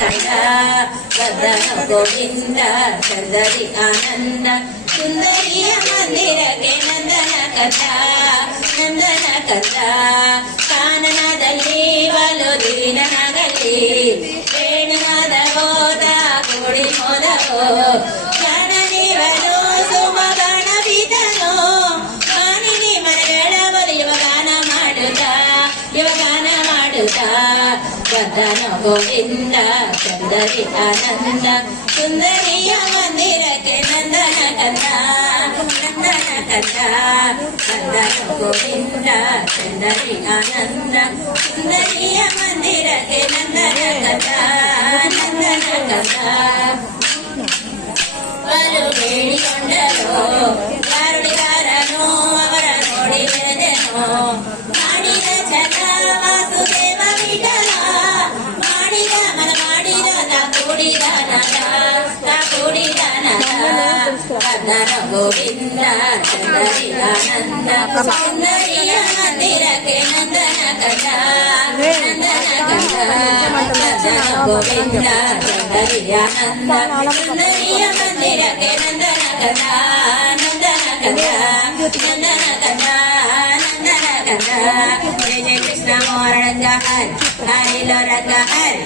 ಕಂದ ವದನ ಗೋವಿಂದ ಚಂದರಿ ಆನಂದ ಸುಂದರಿಯ ಮಂದಿರಕ್ಕೆ ನಂದನ ಕಂದ ನಂದನ ಕಂದ ಕಾನನದಲ್ಲಿ ಬಲು ದಿನನಗಲಿ ವೇಣುನಾದ ಹೋದ ಕೂಡಿ ಹೋದವೋ ಗಣನಿವನು ಸುಮ ಗಣಪಿತನು ಮಾನಿನಿ ಮರಗಳ ಬಲು ಯುವಗಾನ ಮಾಡುತ್ತಾ ವದನ ಗೋವಿಂದ ಚಂದರಿ ಆನಂದ ಸುಂದರಿಯ ಮಂದಿರಕ್ಕೆ ನಂದನ ಕಂದ ನಂದನ ಕಂದ ವದನ ಗೋವಿಂದ ಚಂದರಿ ಆನಂದ ಸುಂದರಿಯ ಮಂದಿರಕ್ಕೆ ನಂದನ ಕಂದ ನಂದನ ಕಂದ ಬಲು ಬೇಡಿಕೊಂಡರು ಕಾರುಣಿಗಾರನು ಅವರ ನೋಡಿ ಬೆಳೆದೆನು ಮಾಡಿದ ಚಟ ವಾಸುದೇವ ವಿಠಲ ಮಾಡಿದ ಮನ ಮಾಡಿದ ತಾ ಕೂಡಿದ ವದನ ಗೋವಿಂದ ಚಂದರಿ ಆನಂದ ಸುಂದರಿಯ ಮಂದಿರಕ್ಕೆ ನಂದನ ಕಂದ ನಂದನ ಕಂದ ವದನ ಗೋವಿಂದ ಚಂದರಿ ಆನಂದ ಸುಂದರಿಯ ಮಂದಿರಕ್ಕೆ ನಂದನ ಕಂದ ನಂದನ ಕಂದ ನಂದನ ಕಂದ ನಂದನ ಕಂದ ಜಯ ಜಯ ಕೃಷ್ಣ ಮೋಹನ ಹರಿ ಲೋರಕ ಹರಿ